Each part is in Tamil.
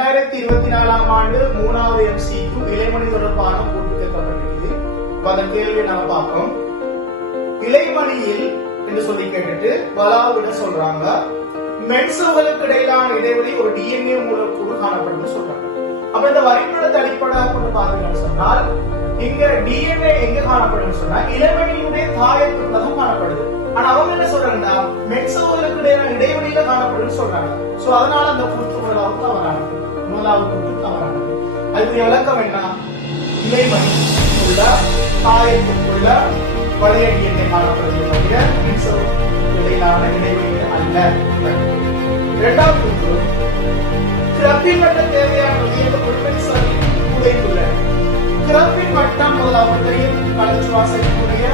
2024 ஆண்டு 3வது MCQ இலைமணி தொடர்பான போட்டு கேட்கப்பட்டிருக்குது. அந்த கேள்வியை நாம பார்ப்போம். இலைமணியில் என்று சொல்லி கேட்டுட்டு வலாவிட சொல்றாங்க, மென்சோகளுக்கு இடையிலான இடைவெளி ஒரு DNA மூலக்கூறு காணப்படும் சொல்றாங்க. அப்ப இந்த வரைபடத்தை அடிப்படையாக கொண்டு பார்த்தீங்கன்னு சொன்னால் இங்க DNA எங்க காணப்படும் சொன்னா இலைமணியுடைய தாயத்துக்குள்ள தான் காணப்படுது. ஆனா அவங்க என்ன சொல்றாங்கன்னா மென்சோகளுக்கு இடையிலான இடைவெளியில காணப்படும் சொல்றாங்க. சோ அதனால அந்த கூற்று முதலாவது தவறானது. அதுக்கு விளக்கம் என்ன? இலைமணி உள்ள தாயத்துக்குள்ள வளைய DNA காணப்படுவது தவிர இடையிலான இடைவெளிகள் அல்ல. இரண்டாவது கூற்று, கிரப்பின் மட்ட தேவையானது உடைத்துள்ள கிரப்பின் மட்டம் முதலாவது தெரியும், கலச்சுவாசனுடைய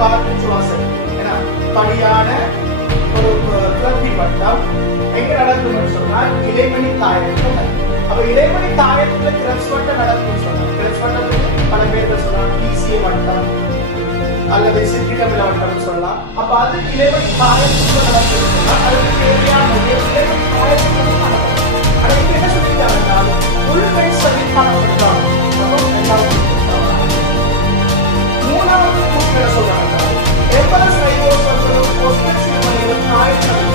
காற்று சுவாசம் என படியான ஒரு கிரப்பின் மட்டம் எங்க நடக்கும் சொன்னால் இலைமணி தாயத்துக்குள்ள. அப்ப இலைமணி தாயத்துக்குள்ள கிரப்ஸ் மட்டம் நடக்கும் சொன்னா கிரப்ஸ் மட்டத்துக்கு பல பேர்கள் சொல்லலாம் PCA மட்டம் அல்லது சிற்றிடமில மட்டம் சொல்லலாம். அப்ப அது இலைமணி தாயத்துக்குள்ள நடக்கும் சொன்னா அதுக்கு தேவையான இலைமணி தாயத்துக்குள்ள காணப்படும். ஆனா இங்க என்ன சொல்லிட்டாங்கன்னா உள்கை சரி காணப்படுதான். மூணாவது கூற்று சொல்றாங்க, எம்பரஸ் ரைபோசோம்களும் போஸ்பேட் சிறுமணிகளும் தாயத்துக்குள்ள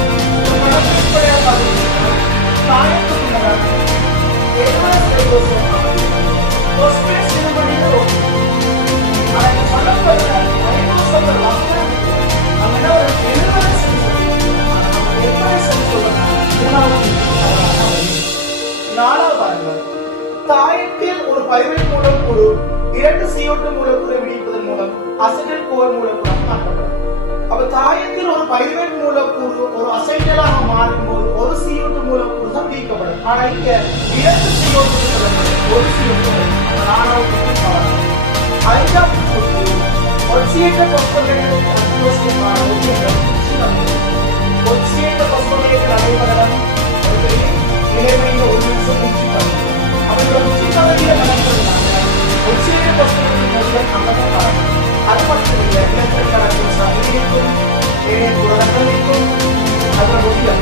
தாயத்தில் ஒரு பைரேட் மூலக்கூறு 2 CO2 மூலக்கூறை விடுவிப்பதன் மூலம் அசிடைல் கோர் மூலக்கூறாக மாற்றப்படும். அப்ப தாயத்தில் ஒரு பைரேட் மூலக்கூறு ஒரு அசைடலாக மாறும்போது ஒரு CO2 மூலக்கூறு தான் விடுவிக்கப்படும். ஆனா இங்க 2 CO2 ஒரு CO2 ஐந்தாவது கூற்று, ஒட்சியேற்ற பாஸ்போரேட் அக்ரோஸ்டிக்கான ஒட்சியேற்ற பாஸ்போரேட் நடைபெறலாம் இலைமணியில ஒரு நிமிஷம் முடிச்சுட்டாங்க. அவங்களோட உச்சிக்காலையில நடக்கிறதுனால ஒட்சியேற்ற பாஸ்போரேட் முதல் அங்கதான் காரணம். அது மட்டும் இல்லை, இலக்கண கணக்கு சமீபம் புரதங்களுக்கும் அதோட முக்கியம்